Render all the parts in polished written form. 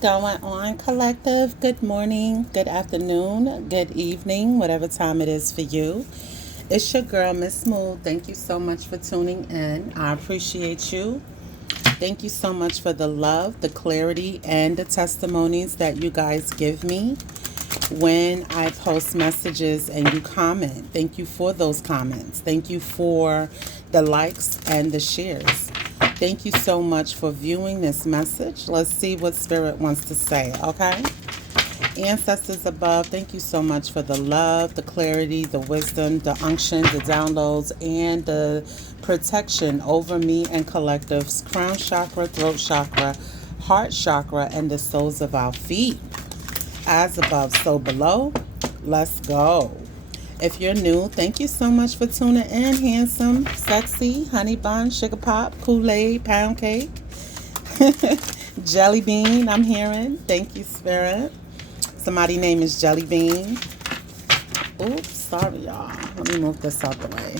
Going on, collective? Good morning, good afternoon, good evening, whatever time it is for you. It's your girl, Miss Smooth. Thank you so much for tuning in. I appreciate you. Thank you so much for the love, the clarity, and the testimonies that you guys give me when I post messages and you comment. Thank you for those comments. Thank you for the likes and the shares. Thank you so much for viewing this message. Let's see what Spirit wants to say, okay? Ancestors above, thank you so much for the love, the clarity, the wisdom, the unction, the downloads, and the protection over me and collectives, crown chakra, throat chakra, heart chakra, and the soles of our feet. As above, so below. Let's go. If you're new, thank you so much for tuning in. Handsome, sexy, honey bun, sugar pop, Kool-Aid, pound cake, jelly bean, I'm hearing. Thank you, Spirit. Somebody's name is Jelly Bean. Oops, sorry, y'all. Let me move this out the way.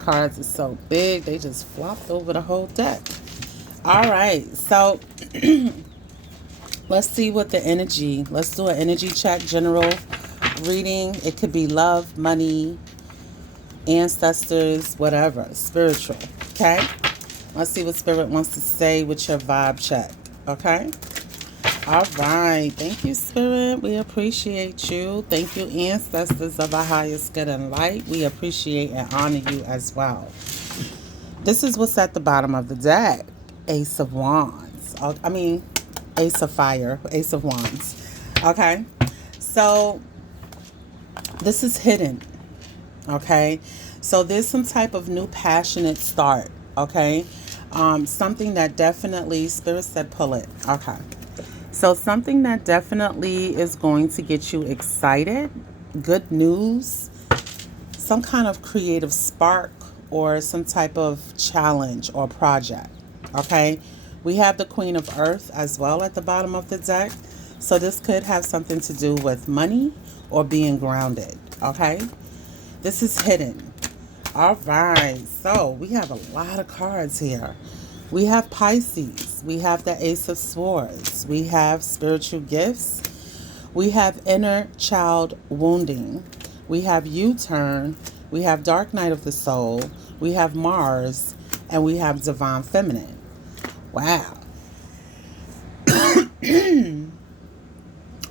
Cards are so big, they just flopped over the whole deck. All right, so let's see what the energy, let's do an energy check, general reading. It could be love, money, ancestors, whatever, spiritual. Okay? Let's see what Spirit wants to say with your vibe check. Okay? All right. Thank you, Spirit. We appreciate you. Thank you, ancestors of our highest good and light. We appreciate and honor you as well. This is what's at the bottom of the deck. Ace of Wands. Ace of Fire. Ace of Wands. Okay? So, this is hidden. Okay? So, there's some type of new passionate start. Okay? Something that definitely, Spirit said pull it. Okay. So something that definitely is going to get you excited, good news, some kind of creative spark or some type of challenge or project. Okay? We have the Queen of Earth as well at the bottom of the deck. So this could have something to do with money or being grounded. Okay? This is hidden. All right. So we have a lot of cards here. We have Pisces. We have the Ace of Swords. We have spiritual gifts. We have inner child wounding. We have U-turn. We have Dark Night of the Soul. We have Mars. And we have Divine Feminine. Wow.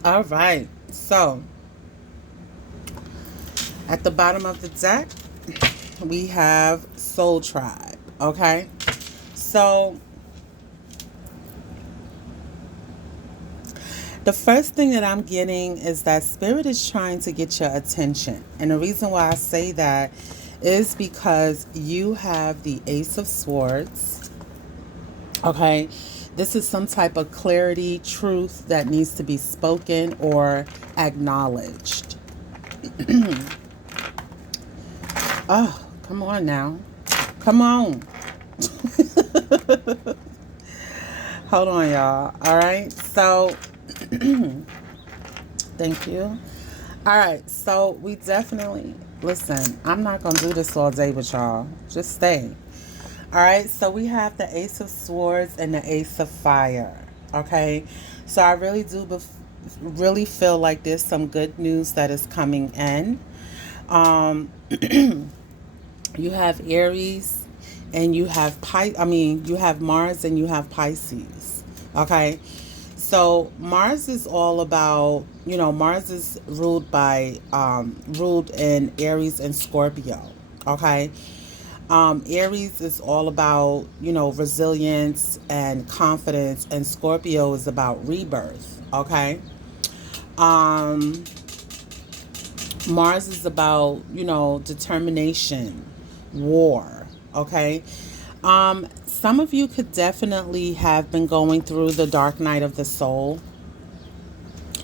All right. So, at the bottom of the deck, we have Soul Tribe. Okay? So, the first thing that I'm getting is that Spirit is trying to get your attention. And the reason why I say that is because you have the Ace of Swords. Okay? This is some type of clarity, truth that needs to be spoken or acknowledged. Oh, come on now. Come on. Hold on, y'all. All right. So, thank you. All right. So, we definitely, listen, I'm not going to do this all day with y'all. Just stay. All right. So, we have the Ace of Swords and the Ace of Fire. Okay. So, I really do really feel like there's some good news that is coming in. Um, you have Aries and you have you have Mars and you have Pisces. Okay? So Mars is all about, Mars is ruled in Aries and Scorpio. Okay? Aries is all about, resilience and confidence, and Scorpio is about rebirth. Okay? Um Mars is about, determination, war, okay? Some of you could definitely have been going through the dark night of the soul,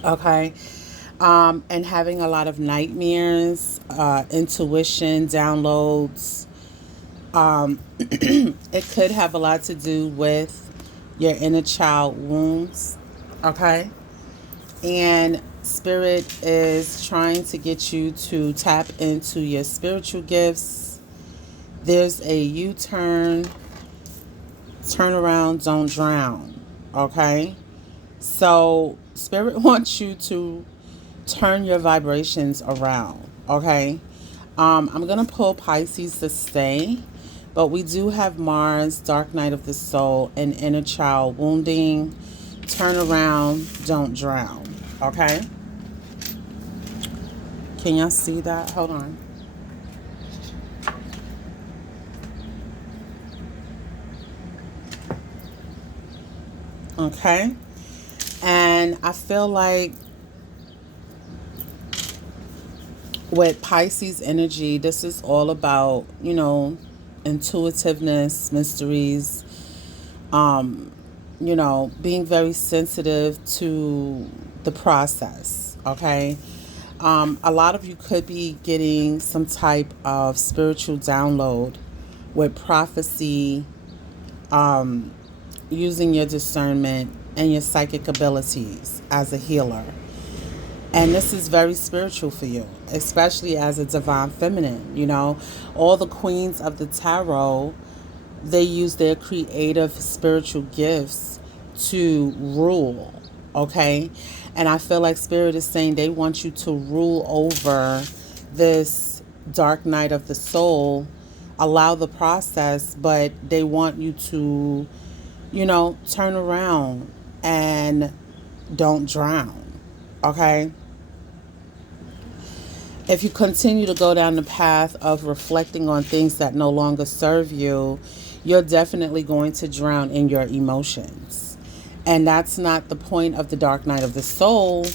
okay? And having a lot of nightmares, intuition, downloads. It could have a lot to do with your inner child wounds, okay? And Spirit is trying to get you to tap into your spiritual gifts. There's a U-turn, turn around, don't drown. Okay? So Spirit wants you to turn your vibrations around, okay? I'm going to pull Pisces to stay, but we do have Mars, Dark Night of the Soul, and Inner Child Wounding. Turn around, don't drown, okay? Can y'all see that? Hold on. Okay? And I feel like with Pisces energy, this is all about, intuitiveness, mysteries, being very sensitive to the process, okay? A lot of you could be getting some type of spiritual download with prophecy, using your discernment and your psychic abilities as a healer. And this is very spiritual for you, especially as a divine feminine. All the queens of the tarot, they use their creative spiritual gifts to rule, okay? And I feel like Spirit is saying they want you to rule over this dark night of the soul, allow the process, but they want you to, turn around and don't drown, okay? If you continue to go down the path of reflecting on things that no longer serve you, you're definitely going to drown in your emotions. And that's not the point of the dark night of the soul.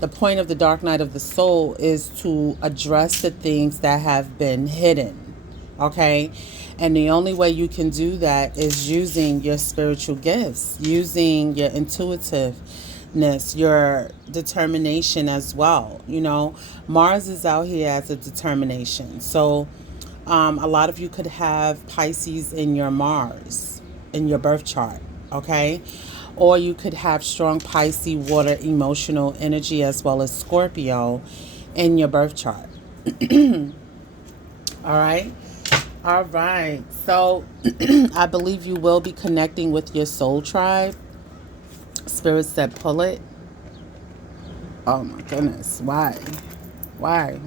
The point of the dark night of the soul is to address the things that have been hidden. Okay? And the only way you can do that is using your spiritual gifts, using your intuitiveness, your determination as well. Mars is out here as a determination. So a lot of you could have Pisces in your Mars, in your birth chart, okay? Or you could have strong Pisces water emotional energy as well as Scorpio in your birth chart. All right? All right. So I believe you will be connecting with your soul tribe. Spirit said pull it. Oh my goodness. Why? Why?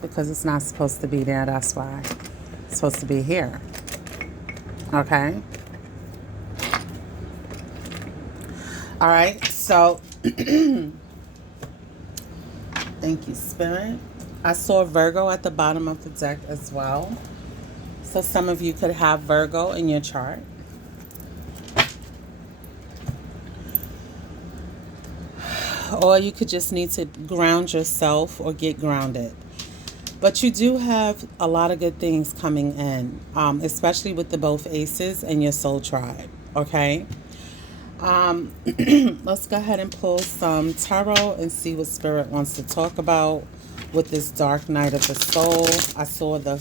Because it's not supposed to be there. That's why. It's supposed to be here. Okay? All right. So thank you, Spirit. I saw Virgo at the bottom of the deck as well. So some of you could have Virgo in your chart. Or you could just need to ground yourself or get grounded. But you do have a lot of good things coming in, especially with the both aces and your soul tribe, okay? Let's go ahead and pull some tarot and see what Spirit wants to talk about with this dark night of the soul. I saw the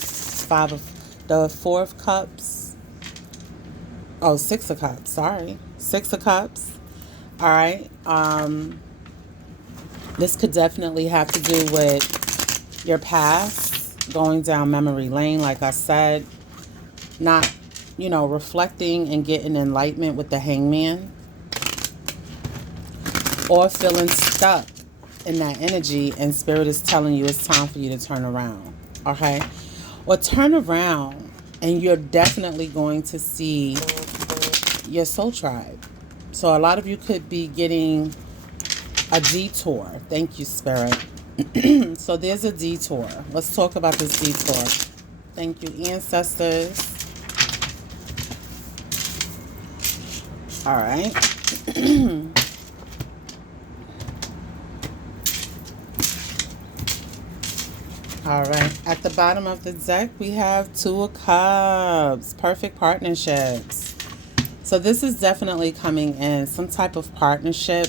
Four of Cups. Oh, Six of Cups, sorry. Six of Cups. All right. This could definitely have to do with your past, going down memory lane, like I said, not, reflecting and getting enlightenment with the Hangman, or feeling stuck in that energy and Spirit is telling you it's time for you to turn around, okay? Or turn around and you're definitely going to see your soul tribe. So a lot of you could be getting a detour. Thank you, Spirit. So there's a detour. Let's talk about this detour. Thank you, ancestors. All right. All right. At the bottom of the deck, we have Two of Cups. Perfect partnerships. So this is definitely coming in. Some type of partnership.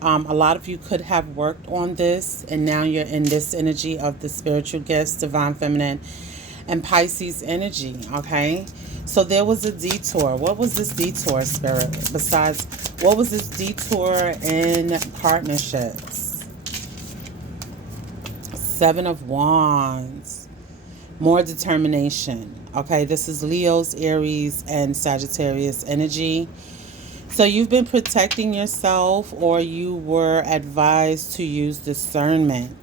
A lot of you could have worked on this, and now you're in this energy of the spiritual gifts, divine feminine, and Pisces energy, okay? So there was a detour. What was this detour, Spirit? Besides, what was this detour in partnerships? Seven of Wands. More determination, okay? This is Leo's, Aries, and Sagittarius energy. So you've been protecting yourself, or you were advised to use discernment,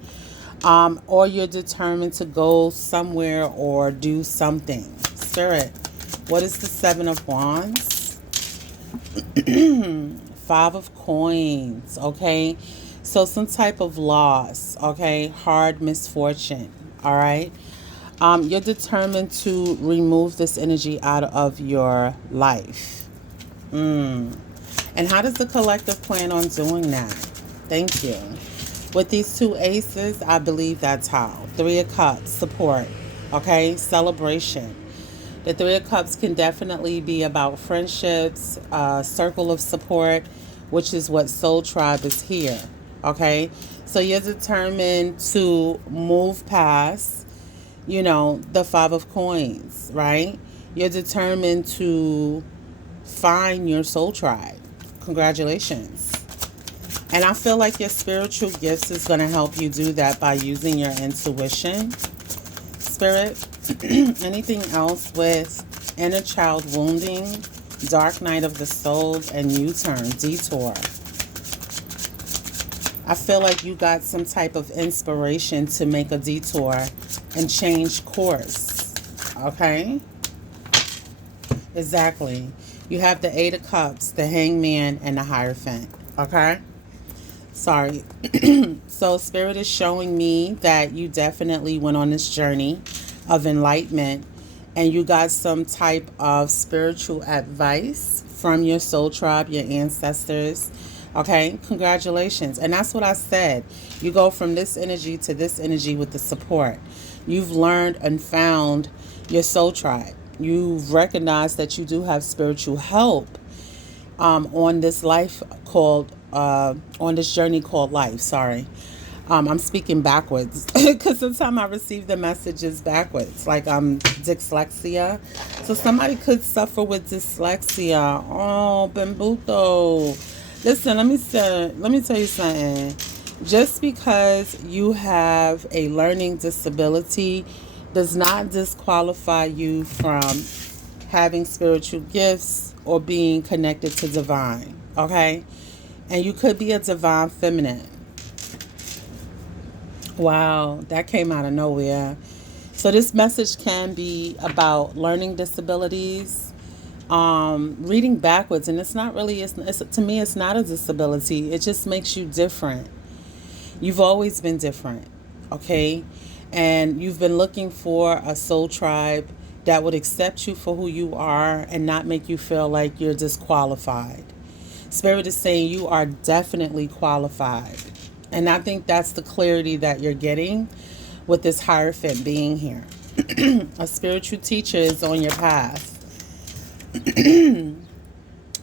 or you're determined to go somewhere or do something. Spirit, what is the Seven of Wands? Five of Coins, okay? So some type of loss, okay? Hard misfortune, all right? You're determined to remove this energy out of your life. And how does the collective plan on doing that? Thank you. With these two aces, I believe that's how. Three of Cups, support, okay? Celebration. The Three of Cups can definitely be about friendships, circle of support, which is what Soul Tribe is here, okay? So you're determined to move past, the Five of Coins, right? You're determined to find your soul tribe. Congratulations. And I feel like your spiritual gifts is going to help you do that by using your intuition. Spirit, anything else with inner child wounding, dark night of the soul, and U-turn, detour. I feel like you got some type of inspiration to make a detour and change course. Okay? Exactly. You have the Eight of Cups, the Hangman, and the Hierophant. Okay? Sorry. So Spirit is showing me that you definitely went on this journey of enlightenment, and you got some type of spiritual advice from your soul tribe, your ancestors. Okay? Congratulations. And that's what I said. You go from this energy to this energy with the support. You've learned and found your soul tribe. You've recognized that you do have spiritual help on this life called, on this journey called life. Sorry. I'm speaking backwards because sometimes I receive the messages backwards, like dyslexia. So somebody could suffer with dyslexia. Oh, Bambuto. Listen, let me tell you something. Just because you have a learning disability does not disqualify you from having spiritual gifts or being connected to divine, okay? And you could be a divine feminine. Wow, that came out of nowhere. So this message can be about learning disabilities, reading backwards, and it's not really, to me, it's not a disability. It just makes you different. You've always been different, okay? And you've been looking for a soul tribe that would accept you for who you are and not make you feel like you're disqualified. Spirit is saying you are definitely qualified. And I think that's the clarity that you're getting with this Hierophant being here. A spiritual teacher is on your path.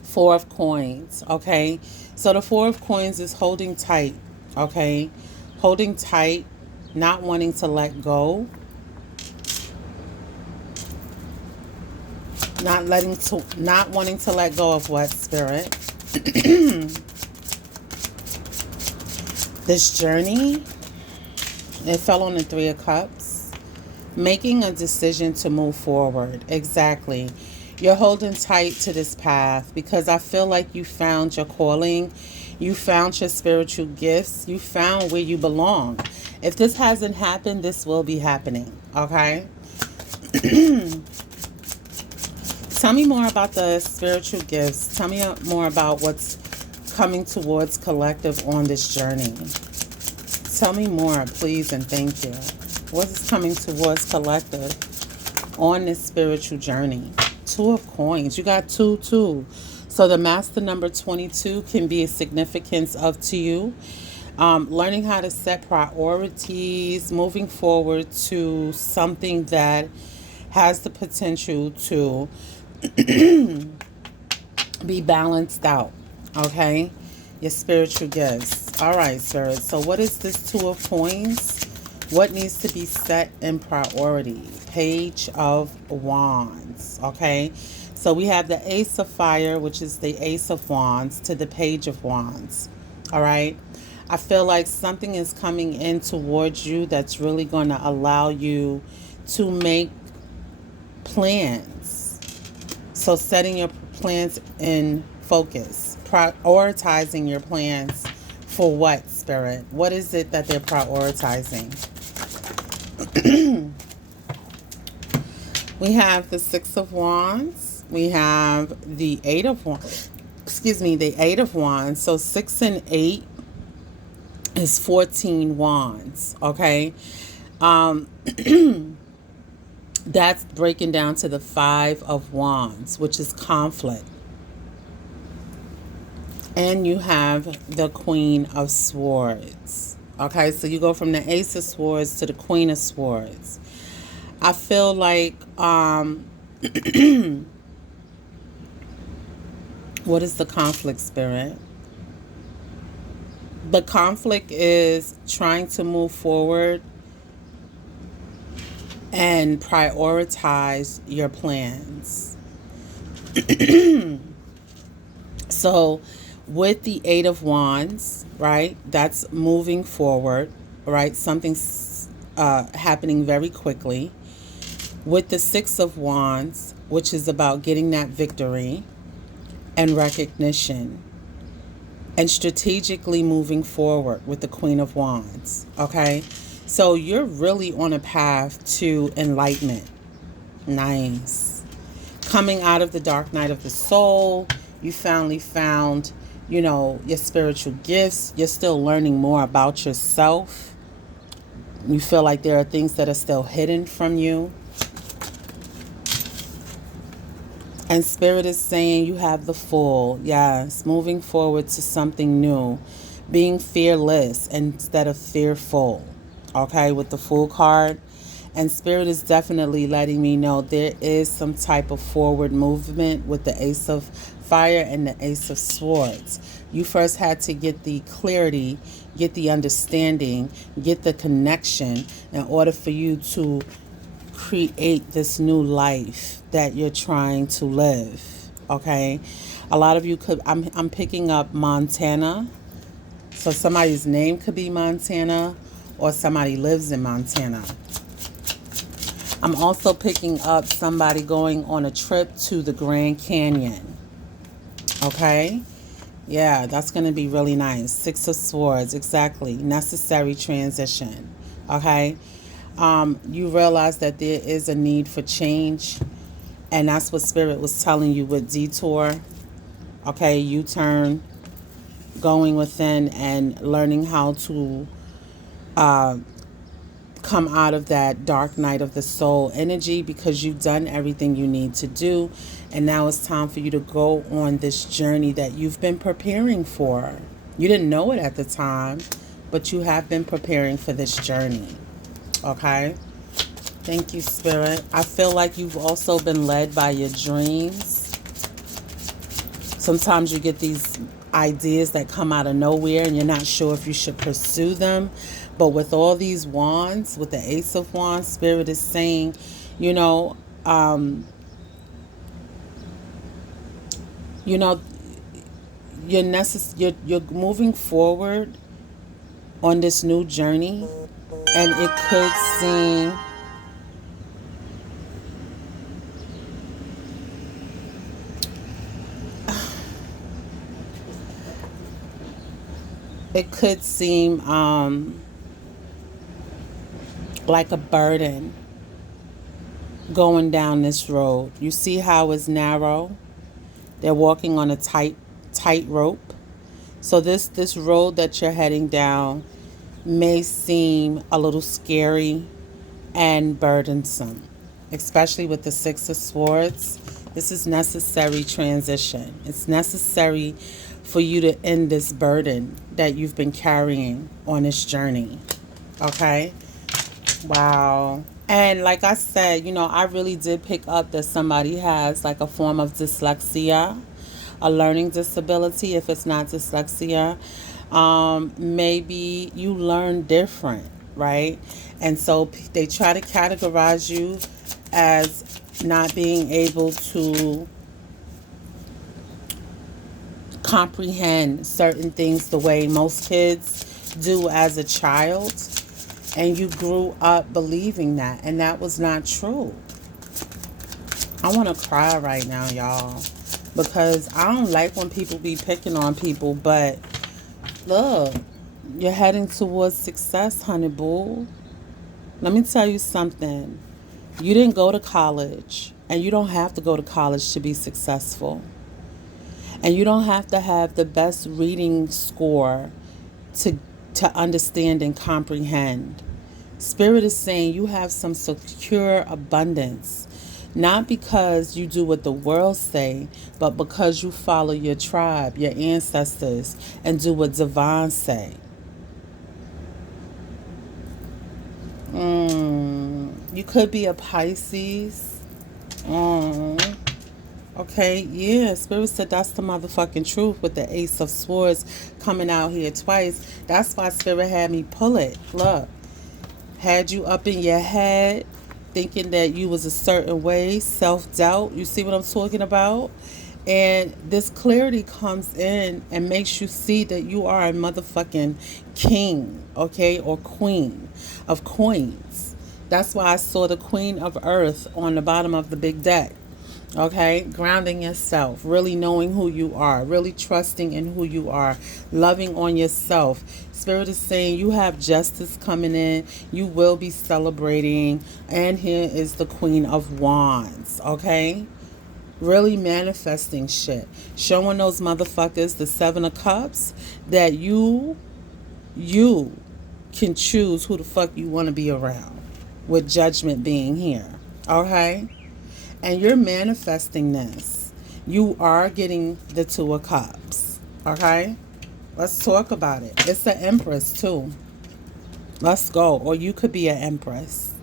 Four of Coins, okay? So the Four of Coins is holding tight, okay? Holding tight, not wanting to let go. Not wanting to let go of what, Spirit? This journey, it fell on the Three of Cups. Making a decision to move forward. Exactly. You're holding tight to this path because I feel like you found your calling. You found your spiritual gifts. You found where you belong. If this hasn't happened, this will be happening. Okay? Tell me more about the spiritual gifts. Tell me more about what's coming towards collective on this journey. Tell me more, please, and thank you. What is coming towards collective on this spiritual journey? Two of Coins. You got two. So the master number 22 can be a significance of to you. Learning how to set priorities, moving forward to something that has the potential to be balanced out. Okay? Your spiritual gifts. All right, Spirit. So what is this Two of Coins? What needs to be set in priority? Page of Wands. Okay? So we have the Ace of Fire, which is the Ace of Wands, to the Page of Wands. All right? I feel like something is coming in towards you that's really going to allow you to make plans. So setting your plans in focus. Prioritizing your plans for what, Spirit? What is it that they're prioritizing? We have the Six of Wands. We have the Eight of Wands. Excuse me, the Eight of Wands. So 6 and 8 is 14 wands, okay? That's breaking down to the Five of Wands, which is conflict. And you have the Queen of Swords. Okay, so you go from the Ace of Swords to the Queen of Swords. I feel like, what is the conflict, Spirit? The conflict is trying to move forward and prioritize your plans. So with the Eight of Wands, right, that's moving forward, right? Something's happening very quickly. With the Six of Wands, which is about getting that victory and recognition and strategically moving forward with the Queen of Wands, okay? So you're really on a path to enlightenment. Nice. Coming out of the dark night of the soul, you finally found, your spiritual gifts. You're still learning more about yourself. You feel like there are things that are still hidden from you. And Spirit is saying you have the Fool. Yes, moving forward to something new. Being fearless instead of fearful. Okay, with the Fool card. And Spirit is definitely letting me know there is some type of forward movement with the Ace of Fire and the Ace of Swords. You first had to get the clarity, get the understanding, get the connection in order for you to create this new life that you're trying to live. Okay, a lot of you could, I'm picking up Montana, so somebody's name could be Montana or somebody lives in Montana. I'm also picking up somebody going on a trip to the Grand Canyon. Okay, yeah, that's going to be really nice. Six of Swords, exactly. Necessary transition. Okay, you realize that there is a need for change, and that's what Spirit was telling you with detour. Okay, U-turn, going within and learning how to come out of that dark night of the soul energy, because you've done everything you need to do, and now it's time for you to go on this journey that you've been preparing for. You didn't know it at the time, but you have been preparing for this journey. Okay, thank you, Spirit. I feel like you've also been led by your dreams. Sometimes you get these ideas that come out of nowhere and you're not sure if you should pursue them. But with all these wands, with the Ace of Wands, Spirit is saying, you're moving forward on this new journey, and it could seem like a burden going down this road. You see how it's narrow? They're walking on a tight rope. So this road that you're heading down may seem a little scary and burdensome, especially with the Six of Swords. This is necessary transition. It's necessary for you to end this burden that you've been carrying on this journey. Okay? Wow. And like I said, I really did pick up that somebody has like a form of dyslexia, a learning disability. If it's not dyslexia, maybe you learn different, right? And so they try to categorize you as not being able to comprehend certain things the way most kids do as a child. And you grew up believing that, and that was not true. I want to cry right now, y'all. because I don't like when people be picking on people, but look, you're heading towards success, honey boo. Let me tell you something. You didn't go to college, and you don't have to go to college to be successful. And you don't have to have the best reading score to understand and comprehend. Spirit is saying you have some secure abundance, not because you do what the world say, but because you follow your tribe, your ancestors, and do what divine say. You could be a Pisces. Mm. Okay, yeah, Spirit said that's the motherfucking truth with the Ace of Swords coming out here twice. That's why Spirit had me pull it. Look, had you up in your head thinking that you was a certain way, self-doubt. You see what I'm talking about? And this clarity comes in and makes you see that you are a motherfucking king, okay, or queen of coins. That's why I saw the Queen of Earth on the bottom of the big deck. Okay, grounding yourself, really knowing who you are, really trusting in who you are, loving on yourself. Spirit is saying you have justice coming in, you will be celebrating, and here is the Queen of Wands. Okay, really manifesting shit, showing those motherfuckers, the Seven of Cups, that you can choose who the fuck you want to be around, with Judgment being here. Okay, and you're manifesting this. You are getting the Two of Cups. Okay? Let's talk about it. It's an Empress, too. Let's go. Or you could be an Empress.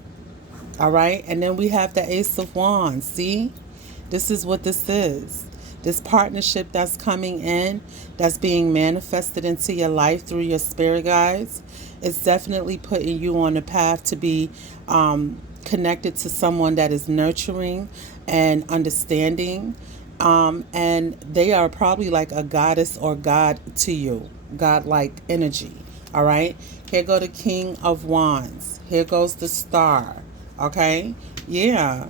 All right? And then we have the Ace of Wands. See? This is what this is. This partnership that's coming in, that's being manifested into your life through your spirit guides, it's definitely putting you on the path to be connected to someone that is nurturing and understanding. And they are probably like a goddess or god to you, godlike energy. All right. Here go the King of Wands. Here goes the Star. Okay. Yeah.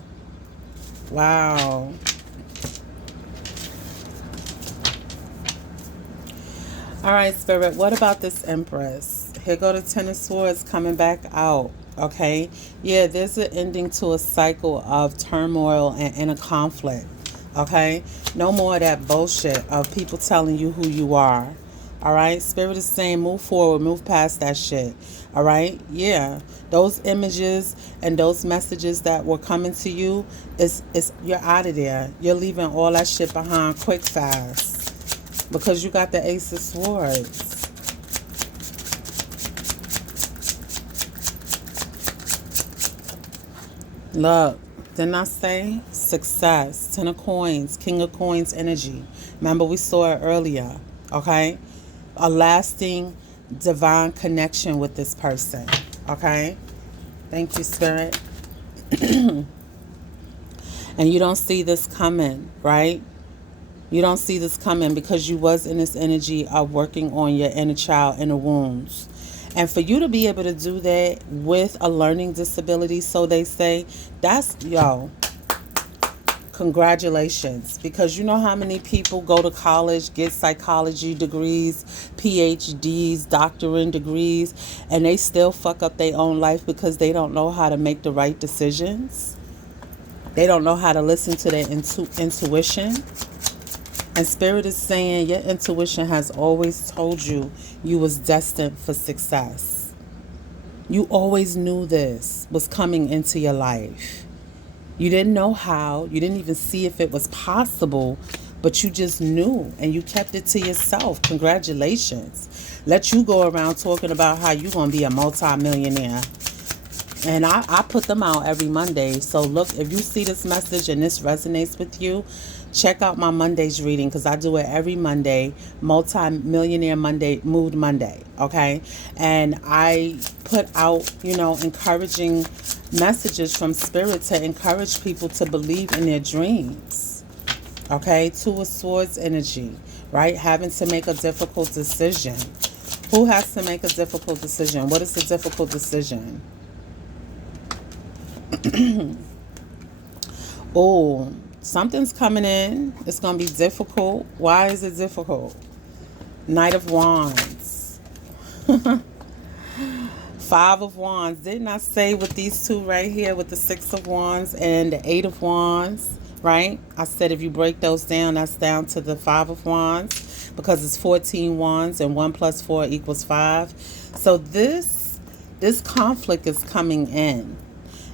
Wow. All right, Spirit, what about this Empress? Here go the Ten of Swords coming back out. Okay. Yeah, there's an ending to a cycle of turmoil and inner conflict. Okay. No more of that bullshit of people telling you who you are. All right. Spirit is saying move forward, move past that shit. All right. Yeah. Those images and those messages that were coming to you, it's you're out of there. You're leaving all that shit behind quick, fast. Because you got the Ace of Swords. Look, didn't I say success? Ten of Coins, King of Coins energy. Remember we saw it earlier. Okay? A lasting divine connection with this person. Okay? Thank you, Spirit. And you don't see this coming, right? You don't see this coming because you was in this energy of working on your inner child, inner wounds. And for you to be able to do that with a learning disability, so they say, that's, yo, congratulations. Because you know how many people go to college, get psychology degrees, PhDs, doctorate degrees, and they still fuck up their own life because they don't know how to make the right decisions. They don't know how to listen to their intuition. And Spirit is saying your intuition has always told you you was destined for success. You always knew this was coming into your life. You didn't know how. You didn't even see if it was possible, but you just knew and you kept it to yourself. Congratulations. Let you go around talking about how you're going to be a multi-millionaire. And I put them out every Monday. So look, if you see this message and this resonates with you, check out my Monday's reading because I do it every Monday, Multi-Millionaire Monday, Mood Monday, okay? And I put out, encouraging messages from Spirit to encourage people to believe in their dreams, okay? Two of Swords energy, right? Having to make a difficult decision. Who has to make a difficult decision? What is a difficult decision? Oh, Something's coming in. It's going to be difficult. Why is it difficult? Knight of Wands. Five of Wands. Didn't I say with these two right here with the Six of Wands and the Eight of Wands, right? I said if you break those down, that's down to the Five of Wands because it's 14 wands and 1 plus 4 equals 5. So this conflict is coming in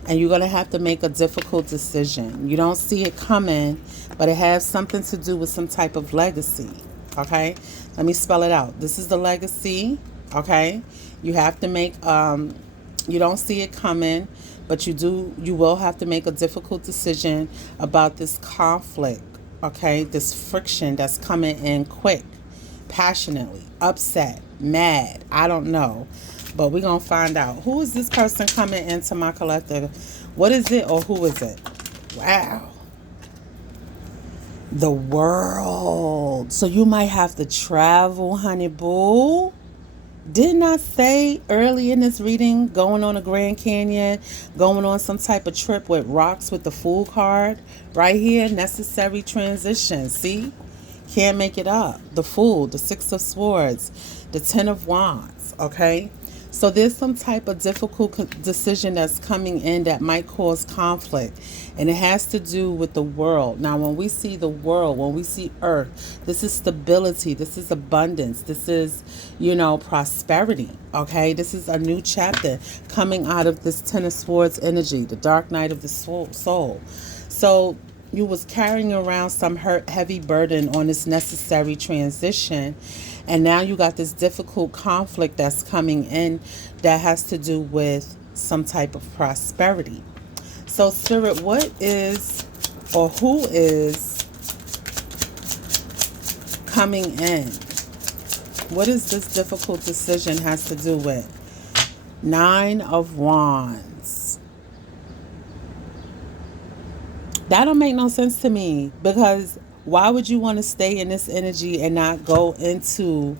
and you're going to have to make a difficult decision. You don't see it coming, but it has something to do with some type of legacy, okay? Let me spell it out. This is the legacy, okay? You have to make, you don't see it coming, but you will have to make a difficult decision about this conflict, okay? This friction that's coming in quick, passionately, upset, mad, I don't know. But we're going to find out. Who is this person coming into my collective? What is it or who is it? Wow. The World. So you might have to travel, honey boo. Didn't I say early in this reading, going on a Grand Canyon, going on some type of trip with rocks with the Fool card? Right here, necessary transition. See? Can't make it up. The Fool, the Six of Swords, the Ten of Wands, okay? So there's some type of difficult decision that's coming in that might cause conflict. And it has to do with the world. Now, when we see the world, when we see earth, this is stability. This is abundance. This is, prosperity. Okay? This is a new chapter coming out of this Ten of Swords energy, the dark night of the soul. So you was carrying around some heavy burden on this necessary transition. And now you got this difficult conflict that's coming in that has to do with some type of prosperity. So, Spirit, what is or who is coming in? What is this difficult decision has to do with? Nine of Wands. That don't make no sense to me because why would you want to stay in this energy and not go into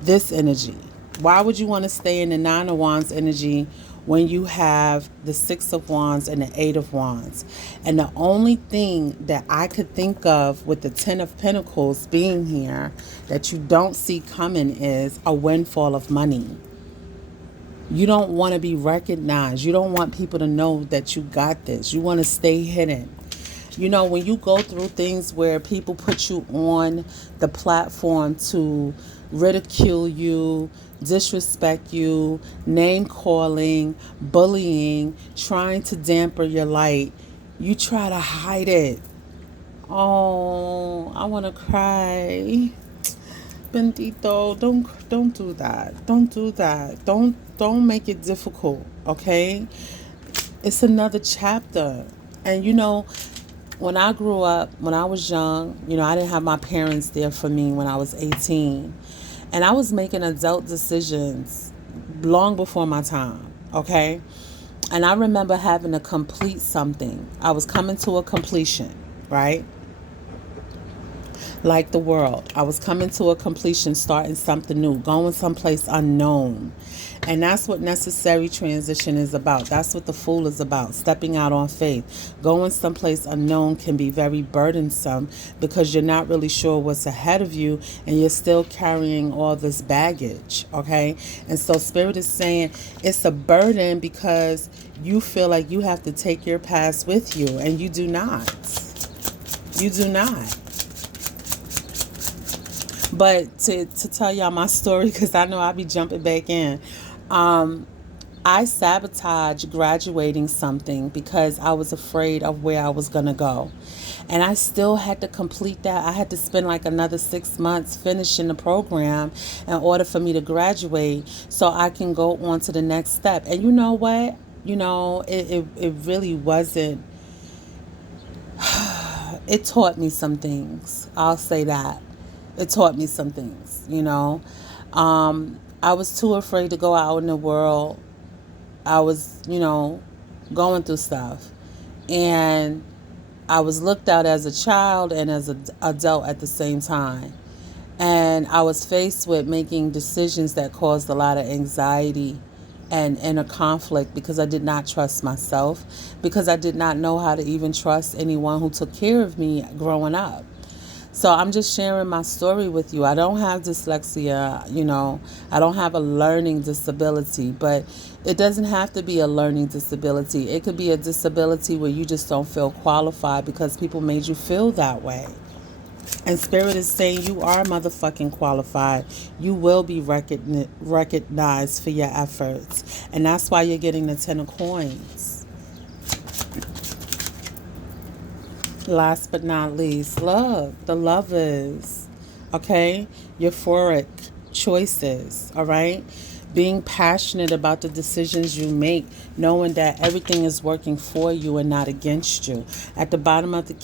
this energy? Why would you want to stay in the Nine of Wands energy when you have the Six of Wands and the Eight of Wands? And the only thing that I could think of with the Ten of Pentacles being here that you don't see coming is a windfall of money. You don't want to be recognized. You don't want people to know that you got this. You want to stay hidden. When you go through things where people put you on the platform to ridicule you, disrespect you, name calling, bullying, trying to dampen your light, you try to hide it. Oh, I want to cry. Bendito, don't do that. Don't do that. Don't make it difficult, okay? It's another chapter. And when I grew up, when I was young, I didn't have my parents there for me when I was 18. And I was making adult decisions long before my time, okay? And I remember having to complete something. I was coming to a completion, right? Like the world. I was coming to a completion, starting something new, going someplace unknown. And that's what necessary transition is about. That's what the Fool is about, stepping out on faith. Going someplace unknown can be very burdensome because you're not really sure what's ahead of you and you're still carrying all this baggage, okay? And so Spirit is saying it's a burden because you feel like you have to take your past with you, and you do not. You do not. But to tell y'all my story, because I know I'll be jumping back in, I sabotaged graduating something because I was afraid of where I was going to go. And I still had to complete that. I had to spend like another 6 months finishing the program in order for me to graduate so I can go on to the next step. And you know what? It really wasn't. It taught me some things. I'll say that. It taught me some things, I was too afraid to go out in the world. I was, going through stuff. And I was looked at as a child and as an adult at the same time. And I was faced with making decisions that caused a lot of anxiety and in a conflict because I did not trust myself, because I did not know how to even trust anyone who took care of me growing up. So I'm just sharing my story with you. I don't have dyslexia, I don't have a learning disability, but it doesn't have to be a learning disability. It could be a disability where you just don't feel qualified because people made you feel that way. And Spirit is saying you are motherfucking qualified. You will be recognized for your efforts. And that's why you're getting the 10 of coins. Last but not least, love. The lovers. Okay? Euphoric choices. All right? Being passionate about the decisions you make, knowing that everything is working for you and not against you. At the bottom of the...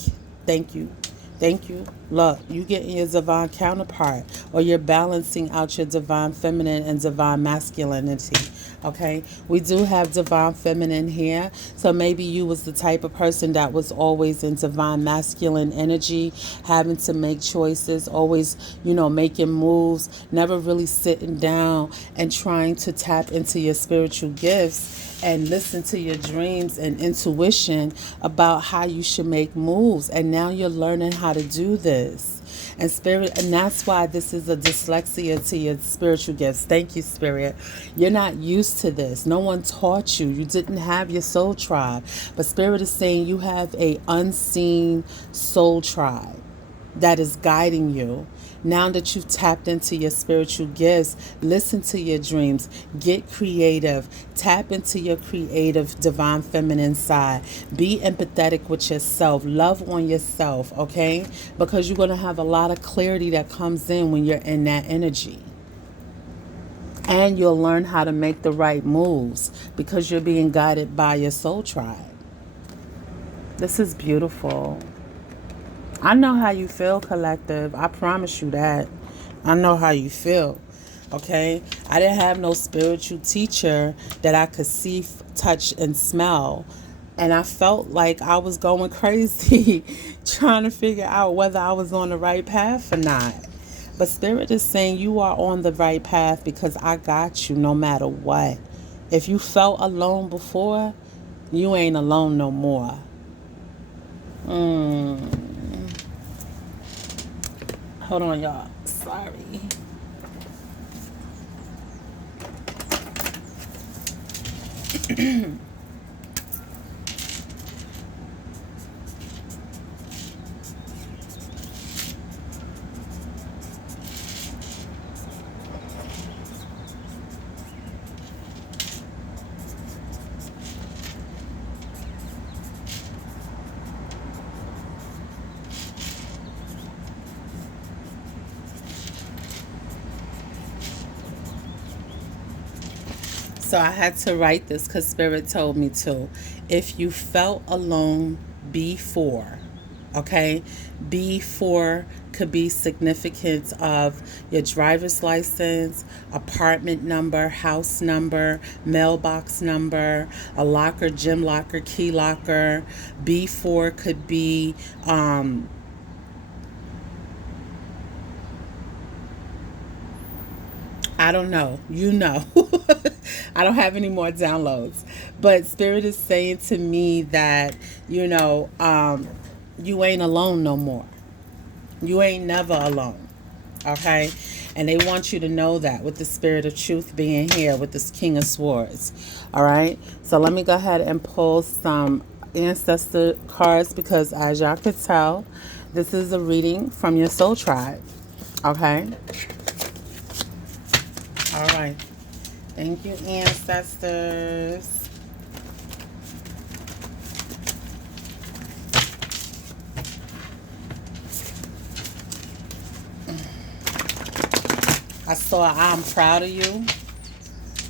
Thank you. Thank you. Look, you getting your divine counterpart, or you're balancing out your divine feminine and divine masculinity. Okay, we do have divine feminine here, so maybe you was the type of person that was always in divine masculine energy, having to make choices, always, making moves, never really sitting down and trying to tap into your spiritual gifts and listen to your dreams and intuition about how you should make moves. And now you're learning how to do this. And Spirit, and that's why this is a dyslexia to your spiritual gifts. Thank you, Spirit. You're not used to this. No one taught you. You didn't have your soul tribe. But Spirit is saying you have a unseen soul tribe that is guiding you. Now that you've tapped into your spiritual gifts, listen to your dreams, get creative, tap into your creative divine feminine side, be empathetic with yourself, love on yourself, okay? Because you're going to have a lot of clarity that comes in when you're in that energy. And you'll learn how to make the right moves because you're being guided by your soul tribe. This is beautiful. I know how you feel, collective. I promise you that. I know how you feel. Okay? I didn't have no spiritual teacher that I could see, touch, and smell. And I felt like I was going crazy trying to figure out whether I was on the right path or not. But Spirit is saying you are on the right path because I got you no matter what. If you felt alone before, you ain't alone no more. Hold on, y'all. Sorry. So I had to write this because Spirit told me to. If you felt alone before, okay? Before could be significance of your driver's license, apartment number, house number, mailbox number, a locker, gym locker, key locker. Before could be I don't know. I don't have any more downloads. But Spirit is saying to me that, you ain't alone no more. You ain't never alone. Okay? And they want you to know that with the Spirit of Truth being here with this King of Swords. All right? So let me go ahead and pull some ancestor cards because as y'all could tell, this is a reading from your soul tribe. Okay? All right. Thank you, ancestors. I saw I'm proud of you.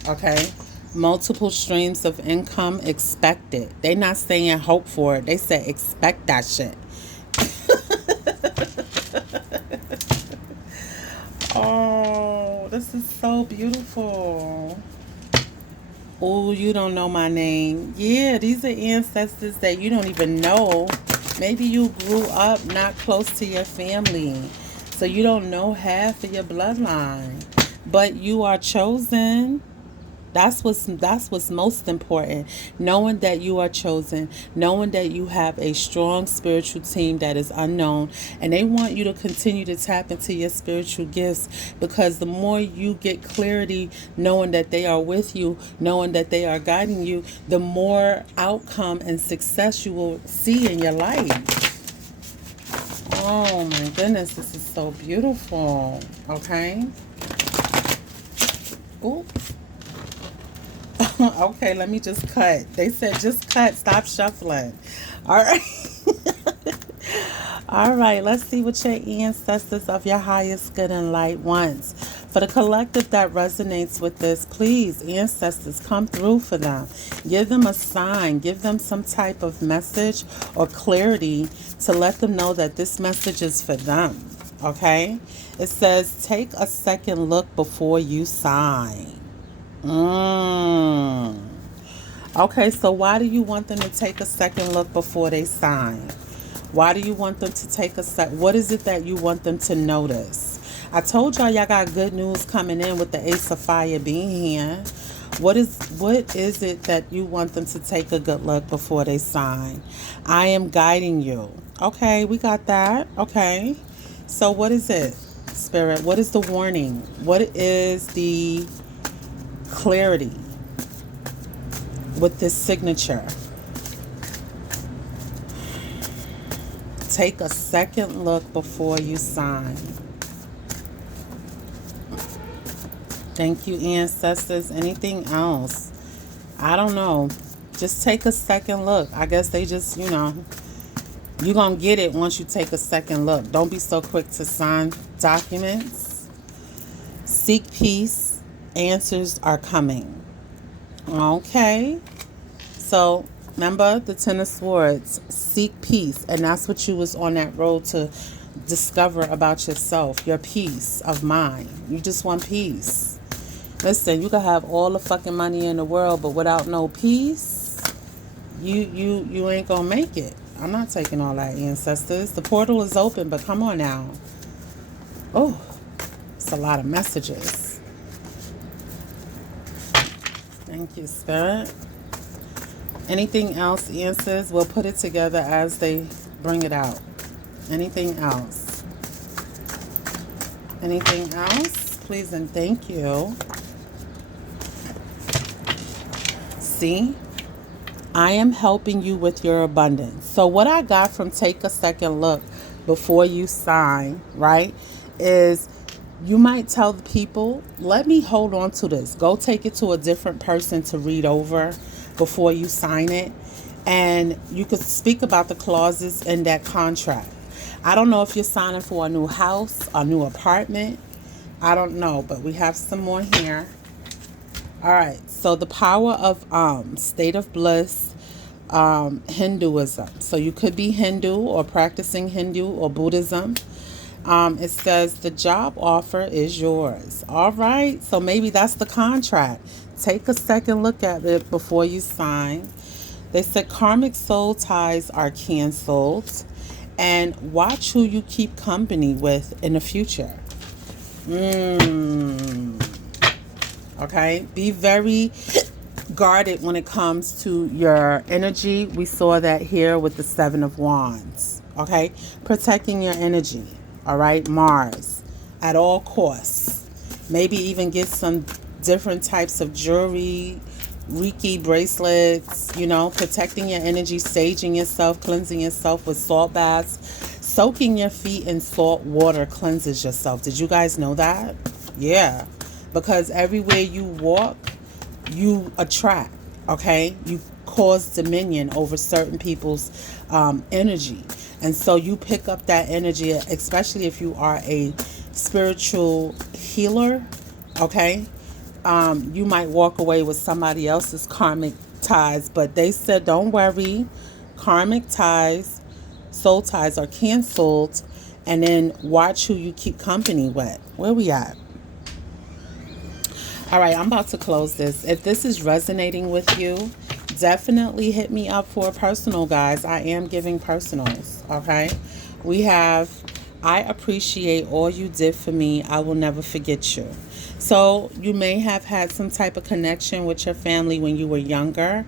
Okay. Multiple streams of income expected. They not saying hope for it. They say expect that shit. Oh, this is so beautiful. Oh, you don't know my name. Yeah, these are ancestors that you don't even know. Maybe you grew up not close to your family, so you don't know half of your bloodline. But you are chosen. That's what's most important. Knowing that you are chosen, knowing that you have a strong spiritual team that is unknown, and they want you to continue to tap into your spiritual gifts, because the more you get clarity, knowing that they are with you, knowing that they are guiding you, the more outcome and success you will see in your life. Oh my goodness, this is so beautiful. Okay. Ooh. Okay, let me just cut. They said just cut, stop shuffling. All right. All right, let's see what your ancestors of your highest good and light wants. For the collective that resonates with this, please, ancestors, come through for them. Give them a sign. Give them some type of message or clarity to let them know that this message is for them. Okay? It says, take a second look before you sign. Okay, so why do you want them to take a second look before they sign? Why do you want them to take a sec? What is it that you want them to notice? I told y'all got good news coming in with the Ace of Fire being here. What is it that you want them to take a good look before they sign? I am guiding you. Okay, we got that. Okay. So what is it, Spirit? What is the warning? What is the clarity with this signature? Take a second look before you sign. Thank you, ancestors. Anything else? I don't know. Just take a second look. I guess they just, you're going to get it once you take a second look. Don't be so quick to sign documents. Seek peace. Answers are coming. Okay. So, remember the Ten of Swords. Seek peace. And that's what you was on that road to discover about yourself. Your peace of mind. You just want peace. Listen, you can have all the fucking money in the world, but without no peace, you ain't gonna make it. I'm not taking all that, ancestors. The portal is open, but come on now. Oh, it's a lot of messages. Thank you, Spirit. Anything else, answers? We'll put it together as they bring it out. Anything else? Anything else? Please and thank you. See? I am helping you with your abundance. So what I got from take a second look before you sign, right, is you might tell the people, let me hold on to this. Go take it to a different person to read over before you sign it. And you could speak about the clauses in that contract. I don't know if you're signing for a new house, a new apartment. I don't know, but we have some more here. All right. So the power of state of bliss, Hinduism. So you could be Hindu or practicing Hindu or Buddhism. It says the job offer is yours. All right. So maybe that's the contract. Take a second look at it before you sign. They said karmic soul ties are canceled. And watch who you keep company with in the future. Okay. Be very guarded when it comes to your energy. We saw that here with the Seven of Wands. Okay. Protecting your energy. All right. Mars. At all costs. Maybe even get some different types of jewelry, Reiki bracelets, protecting your energy, saging yourself, cleansing yourself with salt baths. Soaking your feet in salt water cleanses yourself. Did you guys know that? Yeah. Because everywhere you walk, you attract, okay? You cause dominion over certain people's energy. And so you pick up that energy, especially if you are a spiritual healer, okay? You might walk away with somebody else's karmic ties, but they said, don't worry, karmic ties, soul ties are canceled, and then watch who you keep company with. Where we at? All right, I'm about to close this. If this is resonating with you, definitely hit me up for a personal, guys. I am giving personals, okay? We have I appreciate all you did for me. I will never forget you. So you may have had some type of connection with your family when you were younger,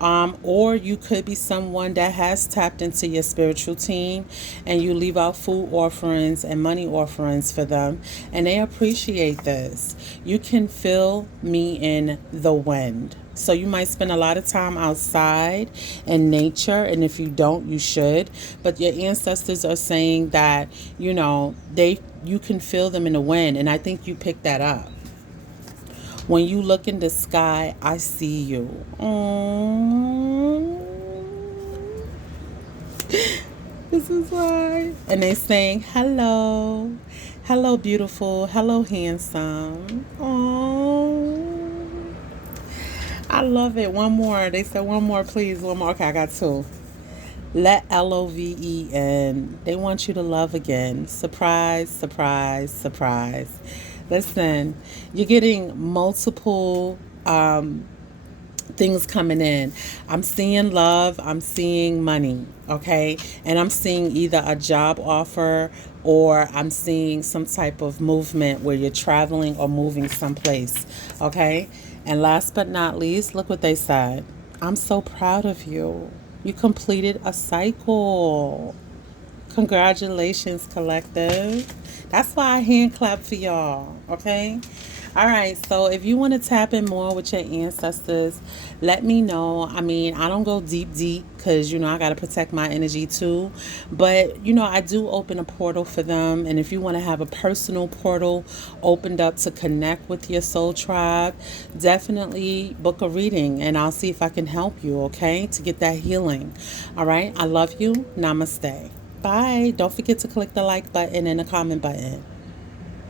or you could be someone that has tapped into your spiritual team and you leave out food offerings and money offerings for them, and they appreciate this. You can feel me in the wind. So you might spend a lot of time outside in nature, and if you don't, you should. But your ancestors are saying that, you can feel them in the wind, and I think you picked that up. When you look in the sky, I see you. Oh, this is why. And they saying, hello. Hello, beautiful. Hello, handsome. Oh, I love it. One more. They said one more, please. One more. Okay, I got two. Let love in. They want you to love again. Surprise, surprise, surprise. Listen, you're getting multiple things coming in. I'm seeing love, I'm seeing money, okay? And I'm seeing either a job offer or I'm seeing some type of movement where you're traveling or moving someplace, okay? And last but not least, look what they said. I'm so proud of you. You completed a cycle. Congratulations, collective. That's why I hand clap for y'all, okay? All right, so if you want to tap in more with your ancestors, let me know. I mean, I don't go deep because, I got to protect my energy too. But, I do open a portal for them. And if you want to have a personal portal opened up to connect with your soul tribe, definitely book a reading and I'll see if I can help you, okay, to get that healing. All right, I love you. Namaste. Bye. Don't forget to click the like button and the comment button.